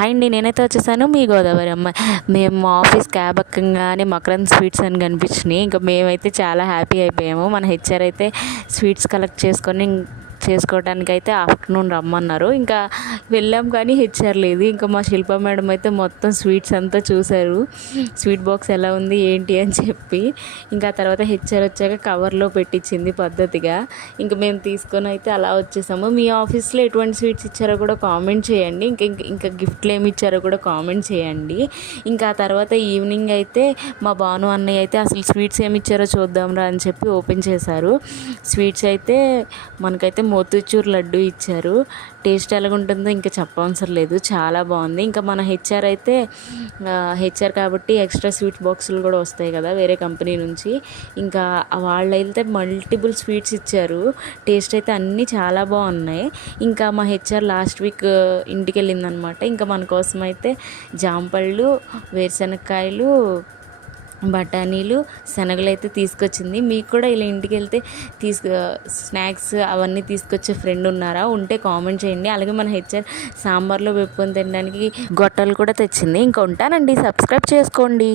Hi అండి, నేనైతే వచ్చేసాను మీ గోదావరి అమ్మ. మేము మా ఆఫీస్ క్యాబ్ ఎక్కంగానే మకరంద్ స్వీట్స్ అని కనిపించినాయి. ఇంకా మేమైతే చాలా హ్యాపీ అయిపోయాము. మన హెచ్ఆర్ అయితే స్వీట్స్ కలెక్ట్ చేసుకోవడానికి అయితే ఆఫ్టర్నూన్ రమ్మన్నారు. ఇంకా వెళ్ళాం కానీ హెచ్ఆర్ లేదు. ఇంకా మా శిల్ప మేడం అయితే మొత్తం స్వీట్స్ అంతా చూశారు, స్వీట్ బాక్స్ ఎలా ఉంది ఏంటి అని చెప్పి. ఇంకా తర్వాత హెచ్ఆర్ వచ్చాక కవర్లో పెట్టించింది పద్ధతిగా. ఇంకా మేము తీసుకొని అయితే అలా వచ్చేసాము. మీ ఆఫీస్లో ఎటువంటి స్వీట్స్ ఇచ్చారో కూడా కామెంట్ చేయండి. ఇంకా గిఫ్ట్లు ఏమి ఇచ్చారో కూడా కామెంట్ చేయండి. ఇంకా ఆ తర్వాత ఈవినింగ్ అయితే మా భాను అన్నయ్య అయితే అసలు స్వీట్స్ ఏమి ఇచ్చారో చూద్దాంరా అని చెప్పి ఓపెన్ చేశారు. స్వీట్స్ అయితే మనకైతే మోతీచూర్ లడ్డు ఇచ్చారు. టేస్ట్ ఎలాగుంటుందో ఇంకా చెప్పవసరం లేదు, చాలా బాగుంది. ఇంకా మన హెచ్ఆర్ కాబట్టి ఎక్స్ట్రా స్వీట్ బాక్సులు కూడా వస్తాయి కదా వేరే కంపెనీ నుంచి. ఇంకా వాళ్ళైతే మల్టిపుల్ స్వీట్స్ ఇచ్చారు. టేస్ట్ అయితే అన్నీ చాలా బాగున్నాయి. ఇంకా మా హెచ్ఆర్ లాస్ట్ వీక్ ఇంటికి వెళ్ళిందనమాట. ఇంకా మన కోసం అయితే జాంపళ్ళు, వేరుశనక్కాయలు, బఠానీలు, శనగలు అయితే తీసుకొచ్చింది. మీకు కూడా ఇలా ఇంటికి వెళ్తే స్నాక్స్ అవన్నీ తీసుకొచ్చే ఫ్రెండ్ ఉన్నారా? ఉంటే కామెంట్ చేయండి. అలాగే మన హెచ్ఆర్ సాంబార్లో వేపుకొని తినడానికి గొట్టలు కూడా తెచ్చింది. ఇంకా ఉంటానండి, సబ్స్క్రైబ్ చేసుకోండి.